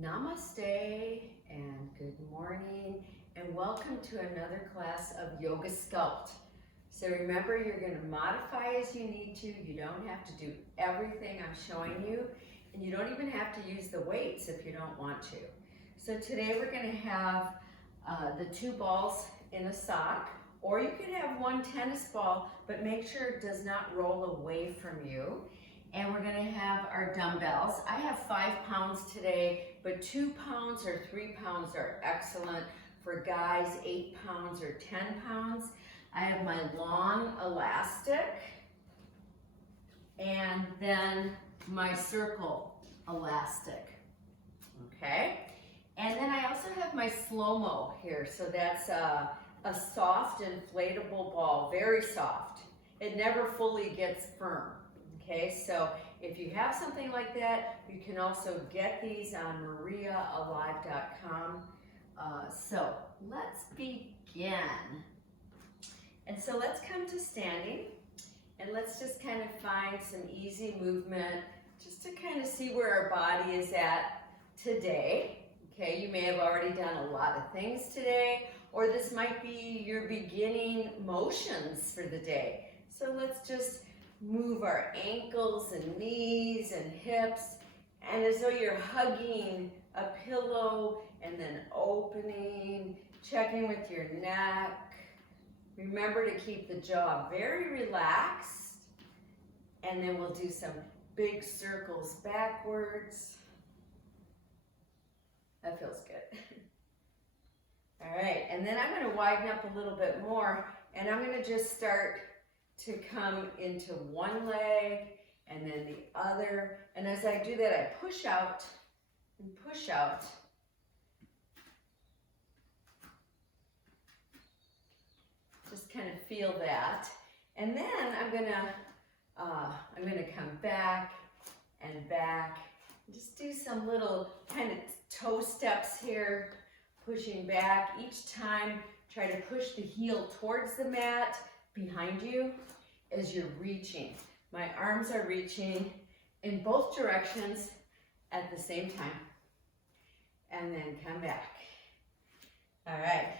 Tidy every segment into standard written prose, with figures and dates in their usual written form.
Namaste and good morning and welcome to another class of Yoga Sculpt. So remember, you're going to modify as you need to. You don't have to do everything I'm showing you, and you don't even have to use the weights if you don't want to. So today we're going to have the 2 balls in a sock, or you can have 1 tennis ball, but make sure it does not roll away from you. And we're going to have our dumbbells. I have 5 pounds today, but 2 pounds or 3 pounds are excellent. For guys, 8 pounds or 10 pounds. I have my long elastic and then my circle elastic, okay? And then I also have my slow-mo here. So that's a soft inflatable ball, very soft. It never fully gets firm. Okay, so if you have something like that, you can also get these on mariaalive.com. So let's begin. And so let's come to standing, and let's just kind of find some easy movement just to kind of see where our body is at today. Okay, you may have already done a lot of things today, or this might be your beginning motions for the day. So let's just move our ankles and knees and hips, and as though you're hugging a pillow and then opening, checking with your neck. Remember to keep the jaw very relaxed, and then we'll do some big circles backwards. That feels good. All right, and then I'm going to widen up a little bit more, and I'm going to just start to come into one leg and then the other. And as I do that, I push out and push out. Just kind of feel that. And then I'm gonna come back and back. Just do some little kind of toe steps here, pushing back. Each time, try to push the heel towards the mat behind you as you're reaching. My arms are reaching in both directions at the same time. And then come back. All right,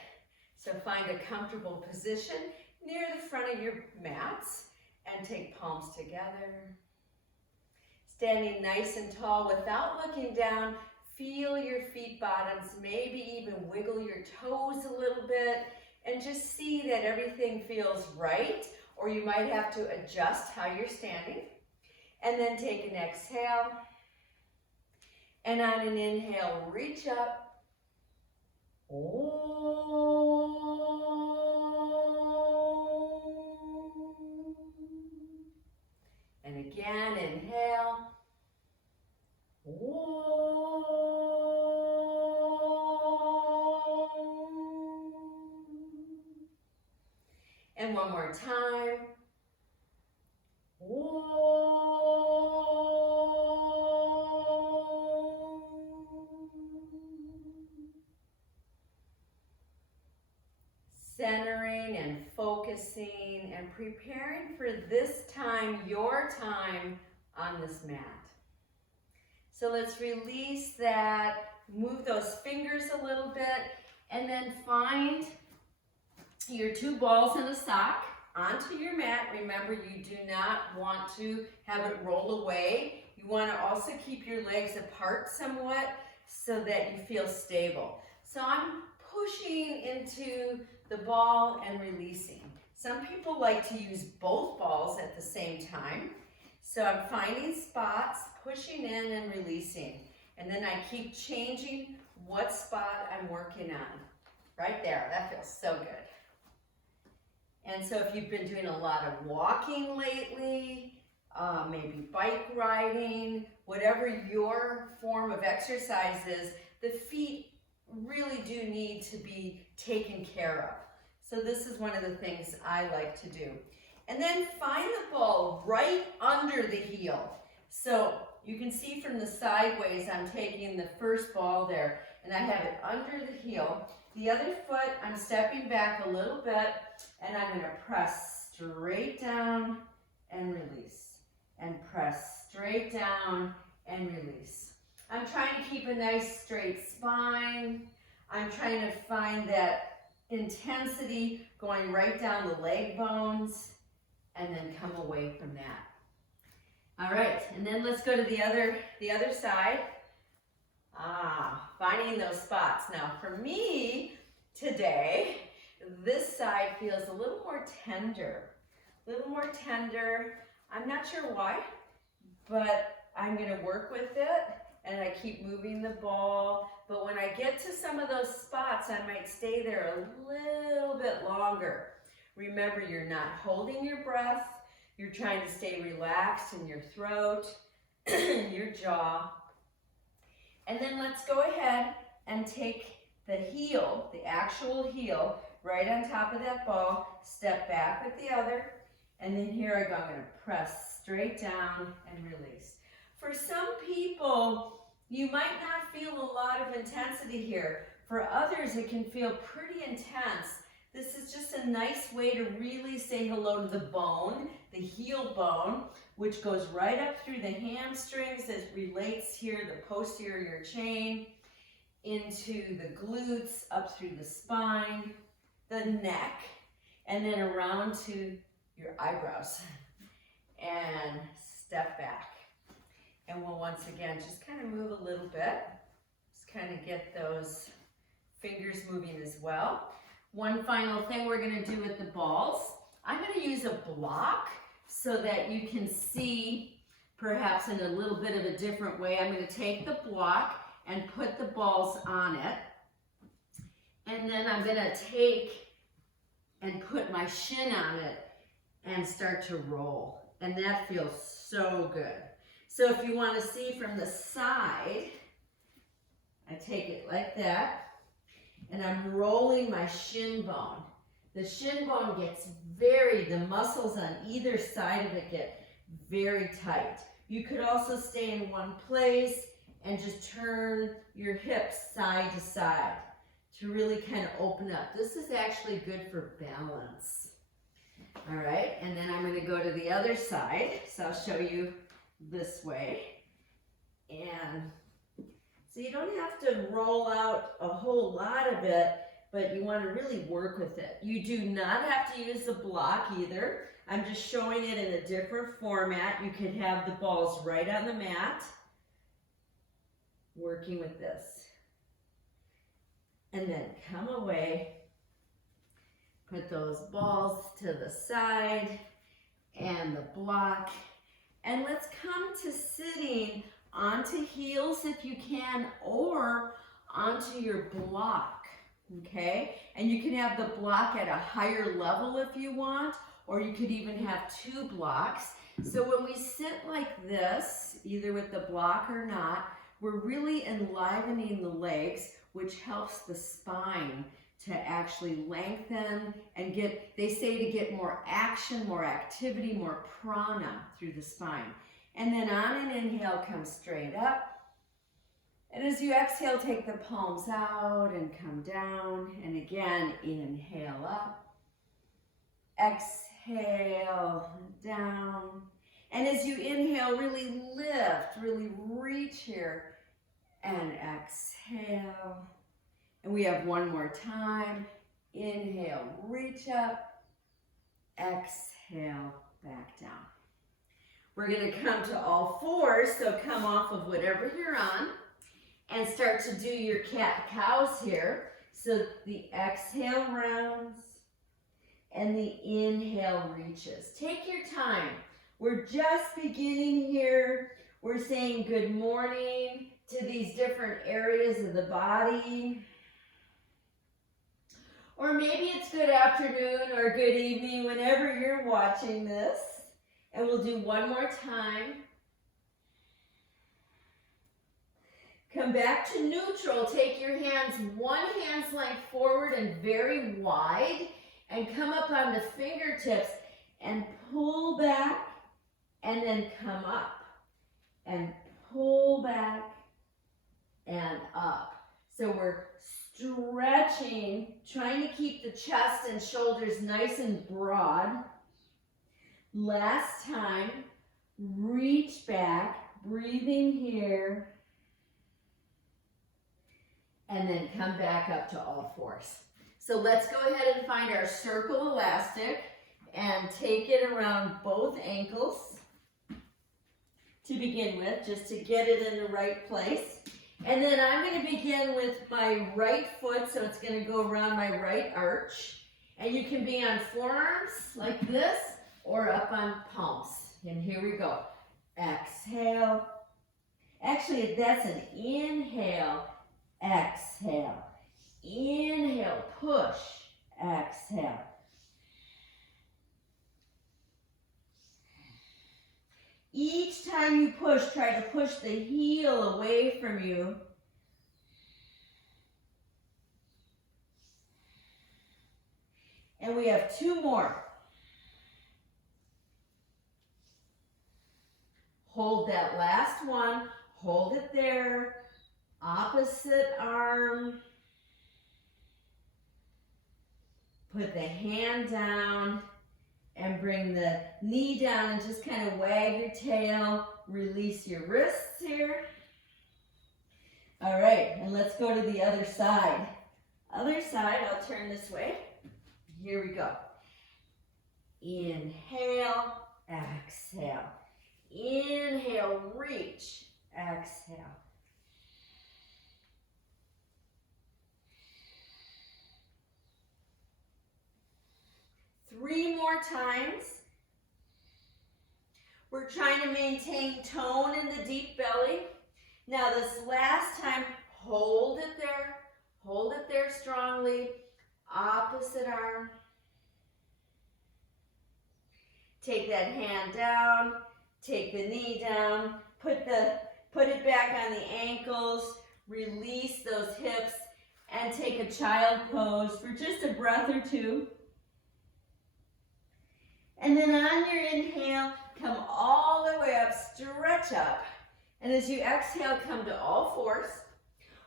so find a comfortable position near the front of your mats and take palms together. Standing nice and tall without looking down, feel your feet bottoms, maybe even wiggle your toes a little bit, and just see that everything feels right, or you might have to adjust how you're standing. And then take an exhale, and on an inhale, reach up. And again, inhale. And one more time. Centering and focusing and preparing for this time, your time on this mat. So let's release that, move those fingers a little bit, and then find your 2 balls in a sock onto your mat. Remember, you do not want to have it roll away. You want to also keep your legs apart somewhat so that you feel stable. So I'm pushing into the ball and releasing. Some people like to use both balls at the same time. So I'm finding spots, pushing in and releasing. And then I keep changing what spot I'm working on. Right there, that feels so good. And so if you've been doing a lot of walking lately, maybe bike riding, whatever your form of exercise is, the feet really do need to be taken care of. So this is one of the things I like to do. And then find the ball right under the heel. So you can see from the sideways, I'm taking the first ball there, and I have it under the heel. The other foot, I'm stepping back a little bit, and I'm going to press straight down and release. And press straight down and release. I'm trying to keep a nice straight spine. I'm trying to find that intensity going right down the leg bones and then come away from that. All right, and then let's go to the other side. Finding those spots. Now for me today, this side feels a little more tender. A little more tender. I'm not sure why, but I'm gonna work with it and I keep moving the ball. But when I get to some of those spots, I might stay there a little bit longer. Remember, you're not holding your breath. You're trying to stay relaxed in your throat, your jaw. And then let's go ahead and take the heel, the actual heel, right on top of that ball, step back with the other, and then here I go. I'm gonna press straight down and release. For some people, you might not feel a lot of intensity here. For others, it can feel pretty intense. This is just a nice way to really say hello to the bone, the heel bone, which goes right up through the hamstrings that relates here, the posterior chain, into the glutes, up through the spine, the neck, and then around to your eyebrows. And step back. And we'll once again just kind of move a little bit. Just kind of get those fingers moving as well. One final thing we're going to do with the balls, I'm going to use a block so that you can see perhaps in a little bit of a different way. I'm going to take the block and put the balls on it. And then I'm going to take and put my shin on it and start to roll. And that feels so good. So if you want to see from the side, I take it like that. And I'm rolling my shin bone. The shin bone gets the muscles on either side of it get very tight. You could also stay in one place and just turn your hips side to side to really kind of open up. This is actually good for balance. All right, and then I'm going to go to the other side. So I'll show you this way. And so you don't have to roll out a whole lot of it, but you want to really work with it. You do not have to use the block either. I'm just showing it in a different format. You could have the balls right on the mat, working with this. And then come away, put those balls to the side and the block. And let's come to sitting onto heels if you can, or onto your block, okay? And you can have the block at a higher level if you want, or you could even have two blocks. So when we sit like this, either with the block or not, we're really enlivening the legs, which helps the spine to actually lengthen and get, they say to get more action, more activity, more prana through the spine. And then on an inhale, come straight up. And as you exhale, take the palms out and come down. And again, inhale up. Exhale, down. And as you inhale, really lift, really reach here. And exhale. And we have one more time. Inhale, reach up. Exhale, back down. We're going to come to all fours, so come off of whatever you're on and start to do your cat-cows here. So the exhale rounds and the inhale reaches. Take your time. We're just beginning here. We're saying good morning to these different areas of the body. Or maybe it's good afternoon or good evening whenever you're watching this. And we'll do one more time. Come back to neutral. Take your hands one hand's length forward and very wide. And come up on the fingertips and pull back and then come up. And pull back and up. So we're stretching, trying to keep the chest and shoulders nice and broad. Last time, reach back, breathing here, and then come back up to all fours. So let's go ahead and find our circle elastic and take it around both ankles to begin with, just to get it in the right place. And then I'm going to begin with my right foot, so it's going to go around my right arch. And you can be on forearms like this or up on palms. And here we go. Exhale. Actually, that's an inhale, exhale. Inhale, push, exhale. Each time you push, try to push the heel away from you. And we have 2 more. Hold that last one. Hold it there. Opposite arm. Put the hand down and bring the knee down and just kind of wag your tail. Release your wrists here. All right, and let's go to the other side. Other side, I'll turn this way. Here we go. Inhale, exhale. Inhale, reach, exhale. Three more times. We're trying to maintain tone in the deep belly. Now this last time, hold it there strongly. Opposite arm. Take that hand down, take the knee down, put it back on the ankles, release those hips, and take a child pose for just a breath or two. And then on your inhale, come all the way up, stretch up. And as you exhale, come to all fours.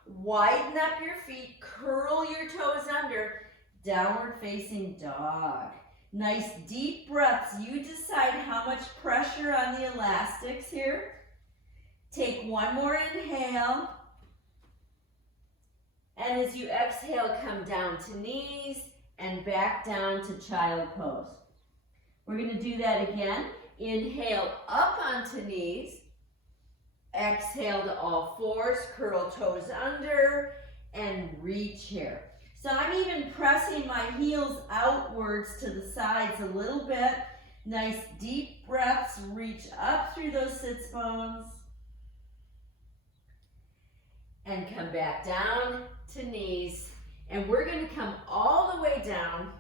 Widen up your feet, curl your toes under, downward facing dog. Nice deep breaths. You decide how much pressure on the elastics here. Take one more inhale. And as you exhale, come down to knees and back down to child pose. We're going to do that again. Inhale up onto knees. Exhale to all fours. Curl toes under and reach here. So I'm even pressing my heels outwards to the sides a little bit. Nice deep breaths. Reach up through those sits bones. And come back down to knees. And we're going to come all the way down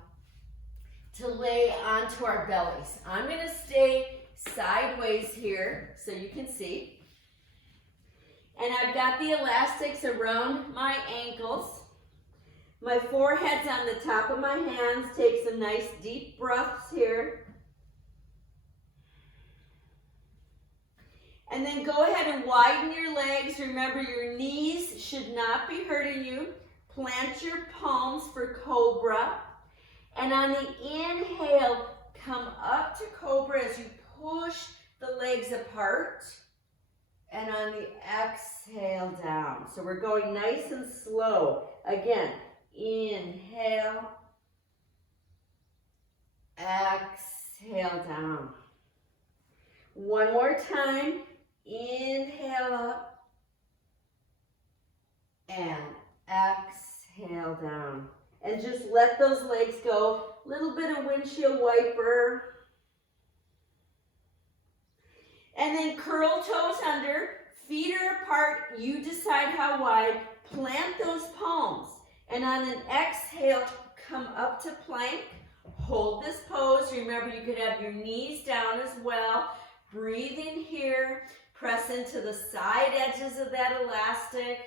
to lay onto our bellies. I'm going to stay sideways here so you can see. And I've got the elastics around my ankles. My forehead's on the top of my hands. Take some nice deep breaths here. And then go ahead and widen your legs. Remember, your knees should not be hurting you. Plant your palms for cobra. And on the inhale, come up to cobra as you push the legs apart. And on the exhale, down. So we're going nice and slow. Again, inhale. Exhale, down. One more time. Inhale up. And exhale, down. And just let those legs go. A little bit of windshield wiper. And then curl toes under. Feet are apart. You decide how wide. Plant those palms. And on an exhale, come up to plank. Hold this pose. Remember, you could have your knees down as well. Breathe in here. Press into the side edges of that elastic.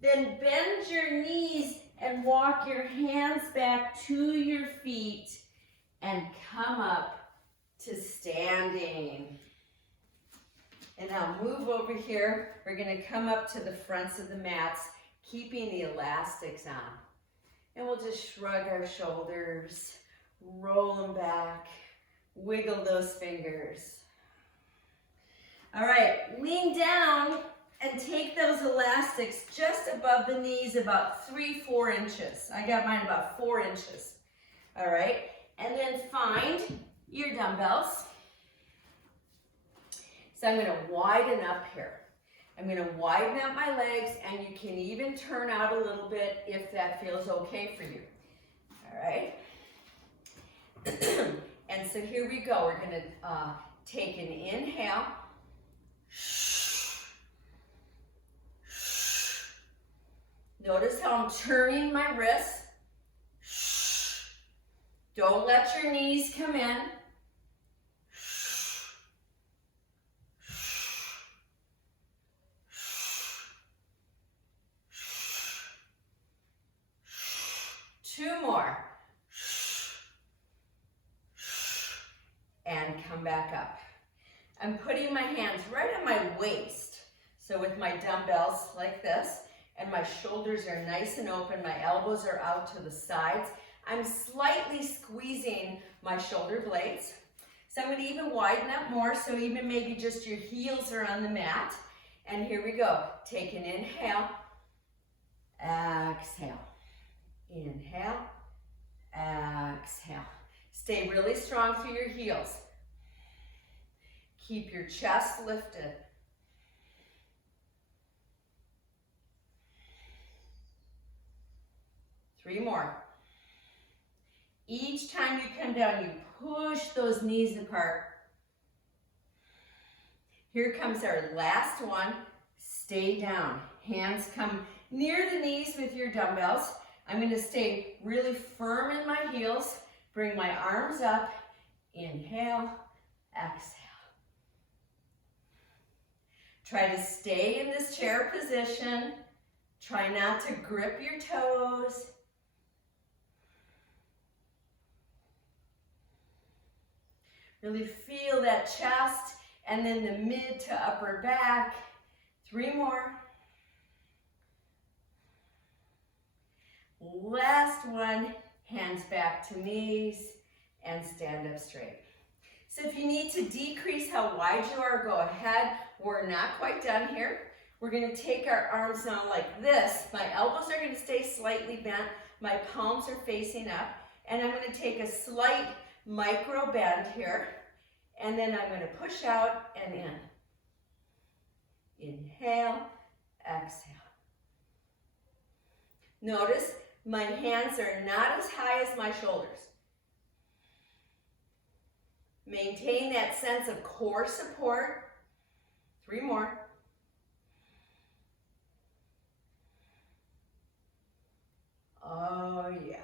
Then bend your knees and walk your hands back to your feet and come up to standing. And now move over here. We're going to come up to the fronts of the mats, keeping the elastics on. And we'll just shrug our shoulders, roll them back, wiggle those fingers. All right, lean down and take those elastics just above the knees, about 3-4 inches. I got mine about 4 inches. All right, and then find your dumbbells. So I'm going to widen up here. I'm going to widen up my legs, and you can even turn out a little bit if that feels okay for you. All right. And so here we go. We're going to take an inhale. Notice how I'm turning my wrists. Don't let your knees come in. Two more. And come back up. I'm putting my hands right on my waist. So with my dumbbells like this, and my shoulders are nice and open, my elbows are out to the sides. I'm slightly squeezing my shoulder blades. So I'm going to even widen up more, so even maybe just your heels are on the mat. And here we go. Take an inhale, exhale. Inhale, exhale. Stay really strong through your heels. Keep your chest lifted. Three more. Each time you come down, you push those knees apart. Here comes our last one. Stay down. Hands come near the knees with your dumbbells. I'm going to stay really firm in my heels. Bring my arms up. Inhale, exhale. Try to stay in this chair position. Try not to grip your toes. Really feel that chest and then the mid to upper back. Three more. Last one, hands back to knees and stand up straight. So if you need to decrease how wide you are, go ahead. We're not quite done here. We're going to take our arms down like this. My elbows are going to stay slightly bent. My palms are facing up. And I'm going to take a slight micro bend here. And then I'm going to push out and in. Inhale, exhale. Notice my hands are not as high as my shoulders. Maintain that sense of core support. Three more. Oh yeah.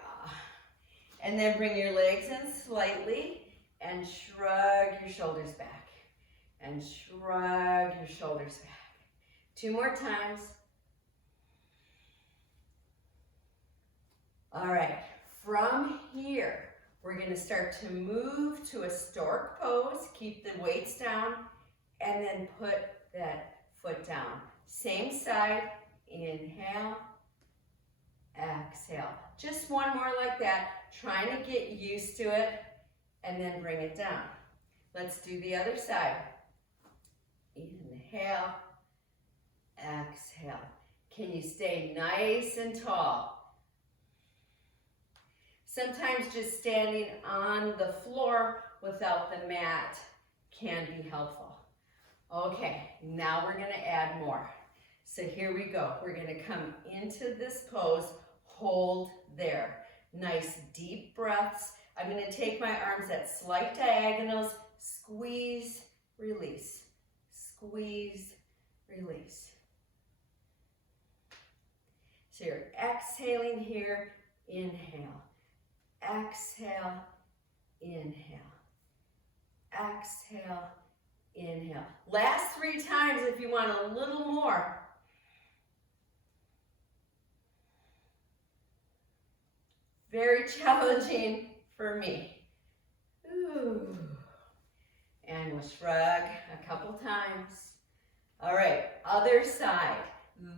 And then bring your legs in slightly and shrug your shoulders back. And shrug your shoulders back. Two more times. All right, from here, we're going to start to move to a stork pose. Keep the weights down and then put that foot down. Same side, inhale, exhale. Just one more like that, trying to get used to it and then bring it down. Let's do the other side. Inhale, exhale. Can you stay nice and tall? Sometimes just standing on the floor without the mat can be helpful. Okay, now we're going to add more. So here we go. We're going to come into this pose, hold there. Nice deep breaths. I'm going to take my arms at slight diagonals, squeeze, release, squeeze, release. So you're exhaling here, inhale. Exhale, inhale, exhale, inhale. Last 3 times if you want a little more. Very challenging for me. Ooh. And we'll shrug a couple times. All right, other side.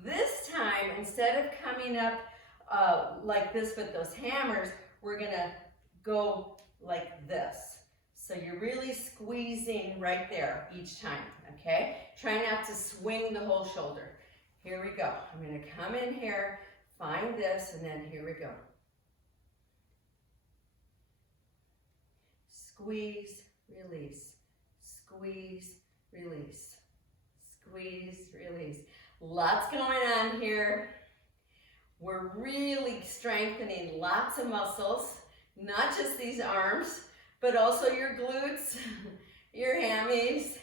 This time, instead of coming up like this with those hammers, we're going to go like this. So you're really squeezing right there each time, okay? Try not to swing the whole shoulder. Here we go. I'm gonna come in here, find this, and then here we go. Squeeze, release, squeeze, release, squeeze, release. Lots going on here. We're really strengthening lots of muscles, not just these arms, but also your glutes, your hammies,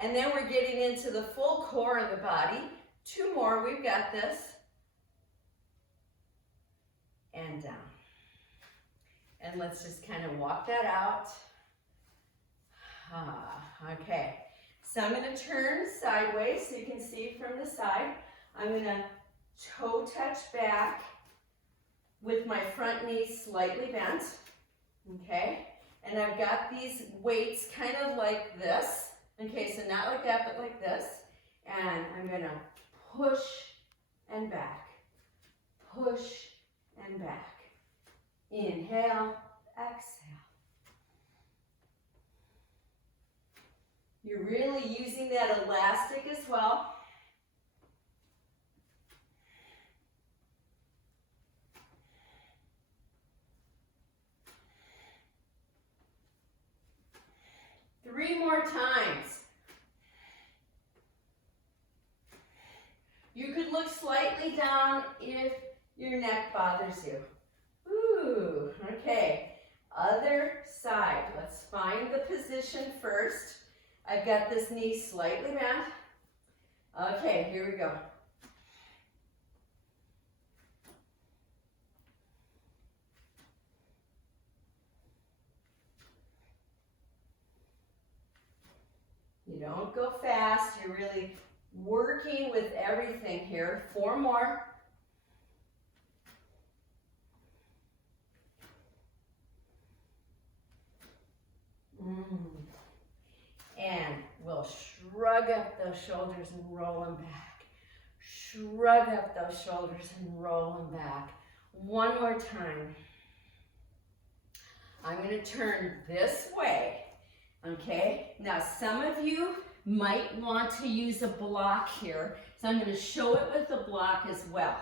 and then we're getting into the full core of the body. 2 more, we've got this. And down. And let's just kind of walk that out. Okay, so I'm going to turn sideways so you can see from the side. I'm going to toe touch back with my front knee slightly bent, okay? And I've got these weights kind of like this, okay, so not like that, but like this. And I'm going to push and back, push and back. Inhale, exhale. You're really using that elastic as well. Three more times. You could look slightly down if your neck bothers you. Ooh, okay. Other side. Let's find the position first. I've got this knee slightly bent. Okay, here we go. You don't go fast. You're really working with everything here. 4 more. And we'll shrug up those shoulders and roll them back. Shrug up those shoulders and roll them back. 1 more time. I'm going to turn this way. Okay, now some of you might want to use a block here, so I'm going to show it with the block as well.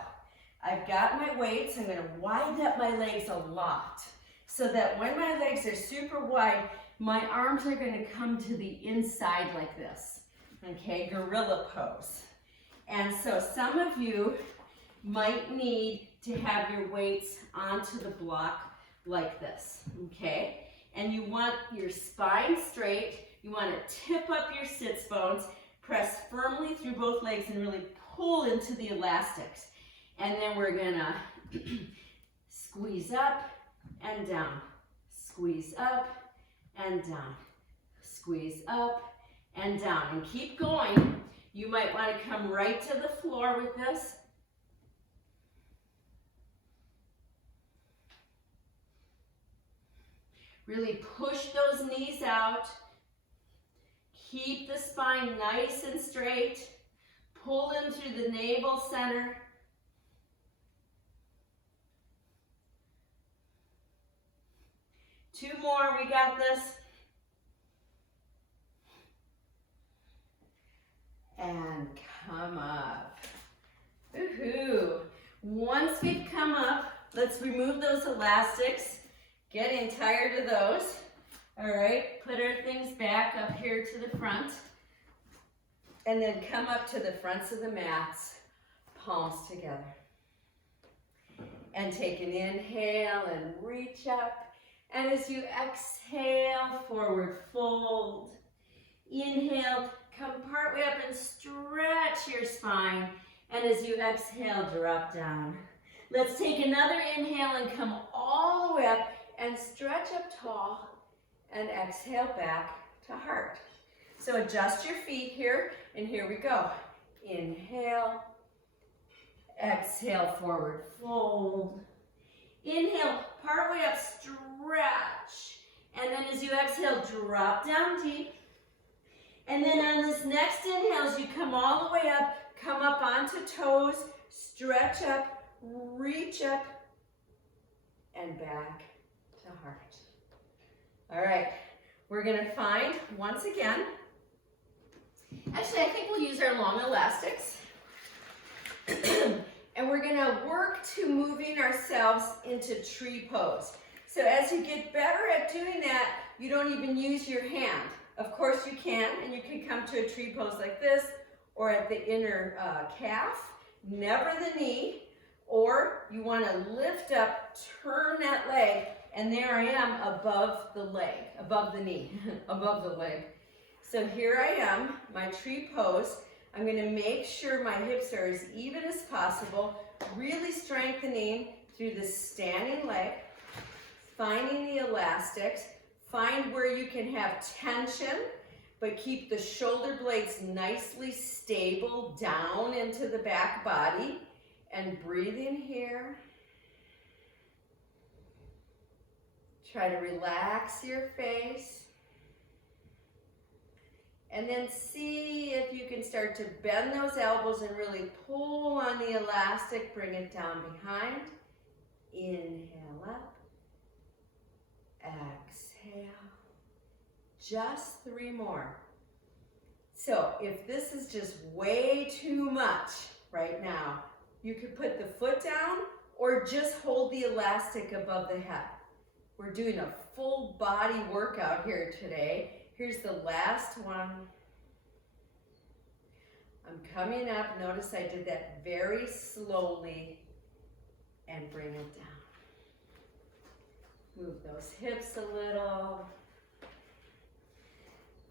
I've got my weights. I'm going to widen up my legs a lot so that when my legs are super wide, my arms are going to come to the inside like this, okay, gorilla pose. And so some of you might need to have your weights onto the block like this, okay? And you want your spine straight. You want to tip up your sits bones, press firmly through both legs and really pull into the elastics. And then we're gonna squeeze up and down, squeeze up and down, squeeze up and down. And keep going. You might want to come right to the floor with this. Really push those knees out. Keep the spine nice and straight. Pull in through the navel center. Two more, we got this. And come up. Woohoo. Once we've come up, let's remove those elastics. Getting tired of those. All right, put our things back up here to the front. And then come up to the fronts of the mats, palms together. And take an inhale and reach up. And as you exhale, forward fold. Inhale, come partway up and stretch your spine. And as you exhale, drop down. Let's take another inhale and come all the way up and stretch up tall and exhale back to heart. So adjust your feet here, and here we go. Inhale, exhale, forward fold. Inhale, partway up, stretch. And then as you exhale, drop down deep. And then on this next inhale, as you come all the way up, come up onto toes, stretch up, reach up, and back to heart. All right, We're gonna find, once again, actually I think we'll use our long elastics. And we're gonna work to moving ourselves into tree pose. So as you get better at doing that, you don't even use your hand. Of course you can, and you can come to a tree pose like this, or at the inner calf, never the knee, or you wanna lift up, turn that leg, and there I am above the leg, above the knee, above the leg. So here I am, my tree pose. I'm gonna make sure my hips are as even as possible, really strengthening through the standing leg, finding the elastics, find where you can have tension, but keep the shoulder blades nicely stable down into the back body, and breathe in here. Try to relax your face. And then see if you can start to bend those elbows and really pull on the elastic, bring it down behind. Inhale up, exhale. Just 3 more. So if this is just way too much right now, you could put the foot down or just hold the elastic above the head. We're doing a full body workout here today. Here's the last one. I'm coming up. Notice I did that very slowly and bring it down. Move those hips a little.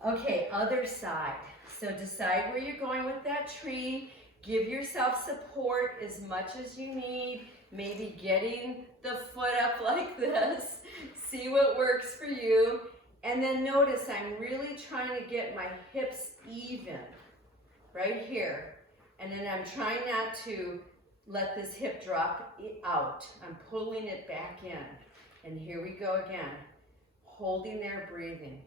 Okay, other side. So decide where you're going with that tree. Give yourself support as much as you need. Maybe getting the foot up like this. See what works for you. And then notice I'm really trying to get my hips even, right here. And then I'm trying not to let this hip drop out. I'm pulling it back in. And here we go again. Holding there, breathing.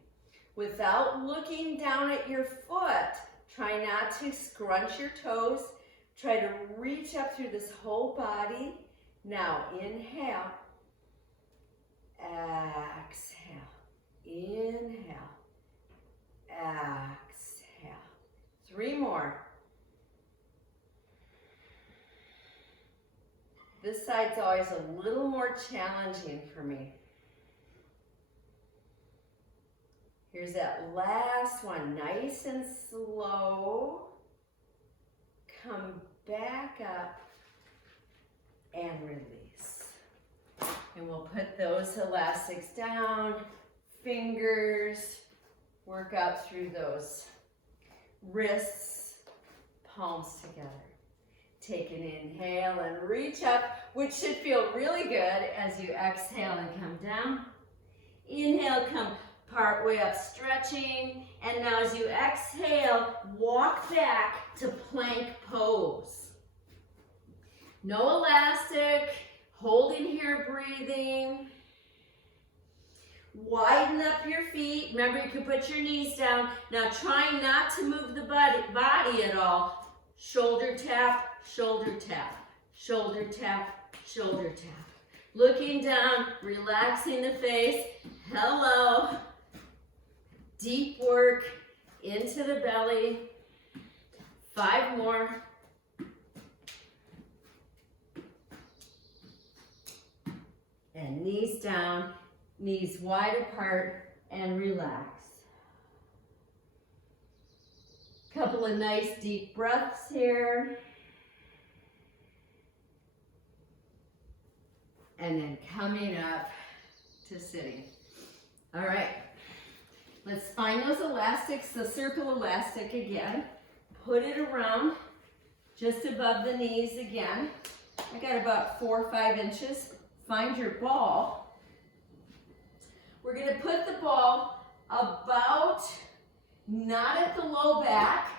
Without looking down at your foot, try not to scrunch your toes. Try to reach up through this whole body. Now inhale, exhale. Inhale, exhale. 3 more. This side's always a little more challenging for me. Here's that last one, nice and slow. Come back up and release. And we'll put those elastics down. Fingers, work out through those wrists, palms together. Take an inhale and reach up, which should feel really good as you exhale and come down. Inhale, come part way up, stretching. And now as you exhale, walk back to plank pose. No elastic, holding here, breathing. Widen up your feet. Remember, you can put your knees down. Now try not to move the body at all. Shoulder tap, shoulder tap, shoulder tap, shoulder tap. Looking down, relaxing the face. Hello. Deep work into the belly. 5 more. And knees down. Knees wide apart and relax. Couple of nice deep breaths here. And then coming up to sitting. All right, let's find those elastics, the circle elastic again. Put it around just above the knees again. I got about 4 or 5 inches. Find your ball. We're going to put the ball about, not at the low back,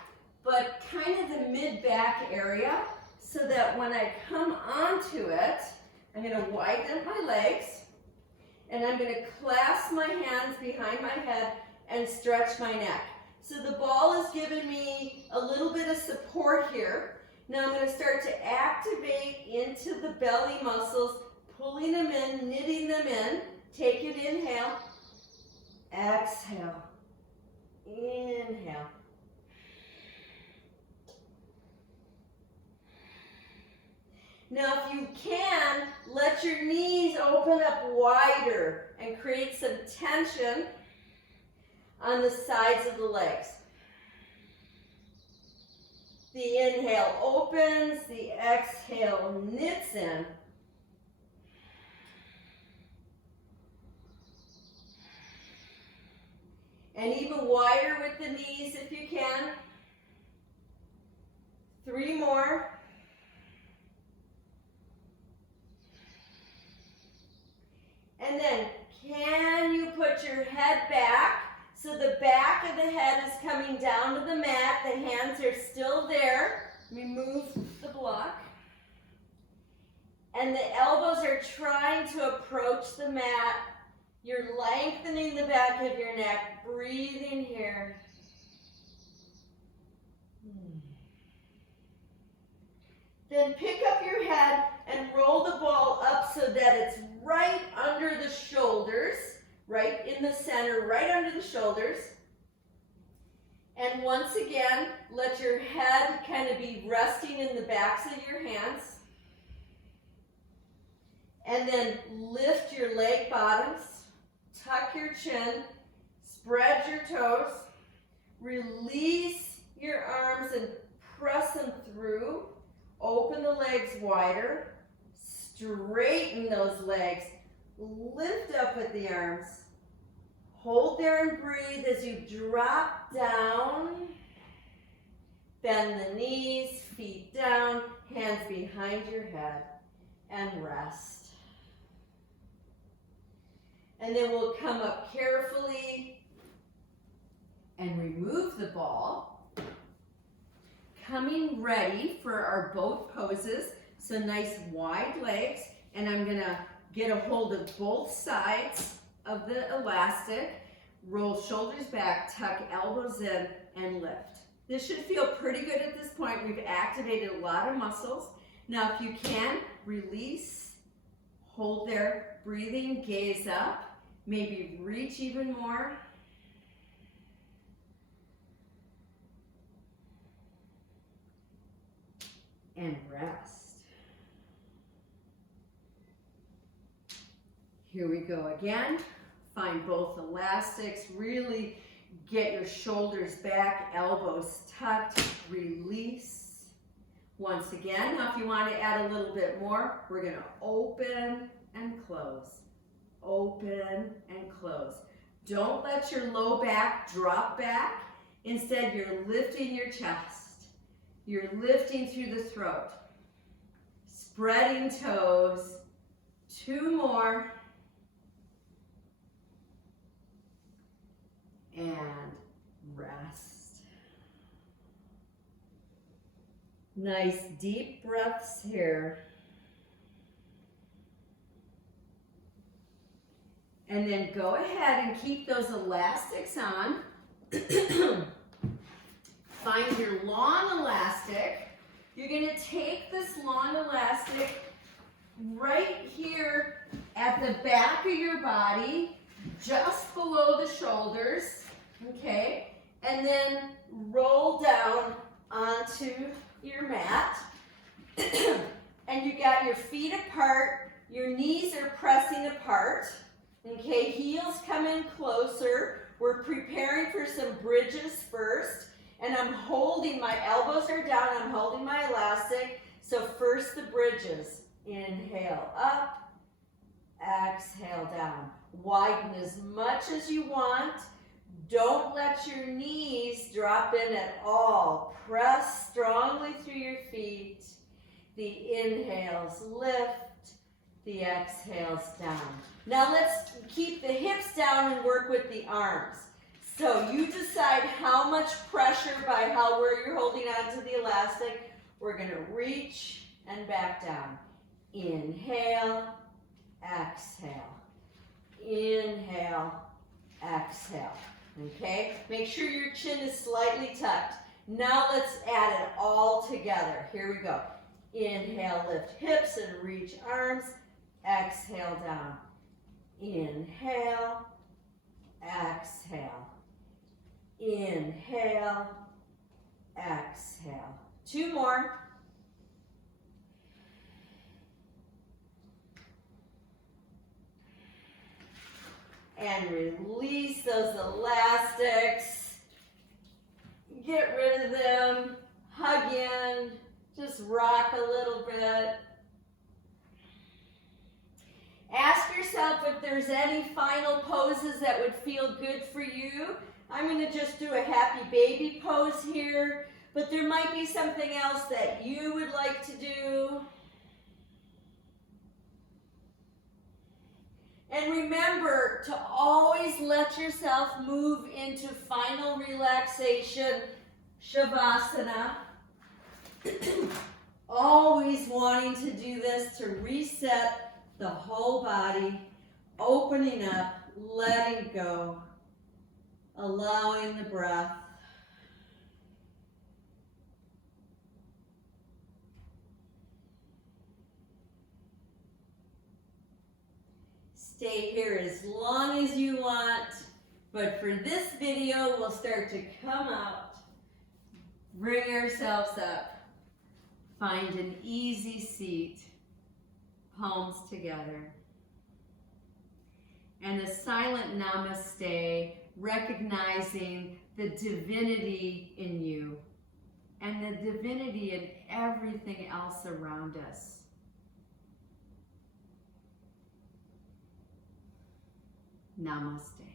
but kind of the mid-back area, so that when I come onto it, I'm going to widen my legs, and I'm going to clasp my hands behind my head and stretch my neck. So the ball is giving me a little bit of support here. Now I'm going to start to activate into the belly muscles, pulling them in, knitting them in. Take an inhale, Exhale. Inhale. Now, if you can, let your knees open up wider and create some tension on the sides of the legs. The inhale opens, the exhale knits in. And even wider with the knees if you can. 3 more. And then, can you put your head back so the back of the head is coming down to the mat, the hands are still there. Remove the block. And the elbows are trying to approach the mat. You're lengthening the back of your neck, breathing here. Then pick up your head and roll the ball up so that it's right under the shoulders, right in the center, right under the shoulders. And once again, let your head kind of be resting in the backs of your hands. And then lift your leg bottoms, tuck your chin, spread your toes, release your arms and press them through. Open the legs wider, straighten those legs, lift up with the arms. Hold there and breathe as you drop down. Bend the knees, feet down, hands behind your head, and rest. And then we'll come up carefully and remove the ball. Coming ready for our boat poses. So nice wide legs. And I'm gonna get a hold of both sides of the elastic. Roll shoulders back, tuck elbows in, and lift. This should feel pretty good at this point. We've activated a lot of muscles. Now if you can, release, hold there, breathing, gaze up. Maybe reach even more. And rest. Here we go again. Find both elastics. Really get your shoulders back, elbows tucked, release. Once again, now if you want to add a little bit more, we're going to open and close. Open and close. Don't let your low back drop back. Instead, you're lifting your chest. You're lifting through the throat. Spreading toes. 2 more. And rest. Nice deep breaths here. And then go ahead and keep those elastics on. Find your long elastic. You're going to take this long elastic right here at the back of your body, just below the shoulders, okay? And then roll down onto your mat. And you got your feet apart, your knees are pressing apart, okay? Heels come in closer. We're preparing for some bridges first. And I'm holding, my elbows are down, I'm holding my elastic. So first the bridges. Inhale up, exhale down. Widen as much as you want. Don't let your knees drop in at all. Press strongly through your feet. The inhales lift, the exhales down. Now let's keep the hips down and work with the arms. So you decide how much pressure by where you're holding onto the elastic. We're going to reach and back down. Inhale, exhale. Inhale, exhale. Okay? Make sure your chin is slightly tucked. Now let's add it all together. Here we go. Inhale, lift hips and reach arms. Exhale down. Inhale, exhale. Inhale, exhale. 2 more. And release those elastics. Get rid of them. Hug in. Just rock a little bit. Ask yourself if there's any final poses that would feel good for you. I'm going to just do a happy baby pose here, but there might be something else that you would like to do. And remember to always let yourself move into final relaxation, Shavasana. Always wanting to do this to reset the whole body, opening up, letting go, allowing the breath. Stay here as long as you want, but for this video, we'll start to come out, bring ourselves up, find an easy seat, palms together. And a silent namaste, recognizing the divinity in you and the divinity in everything else around us. Namaste.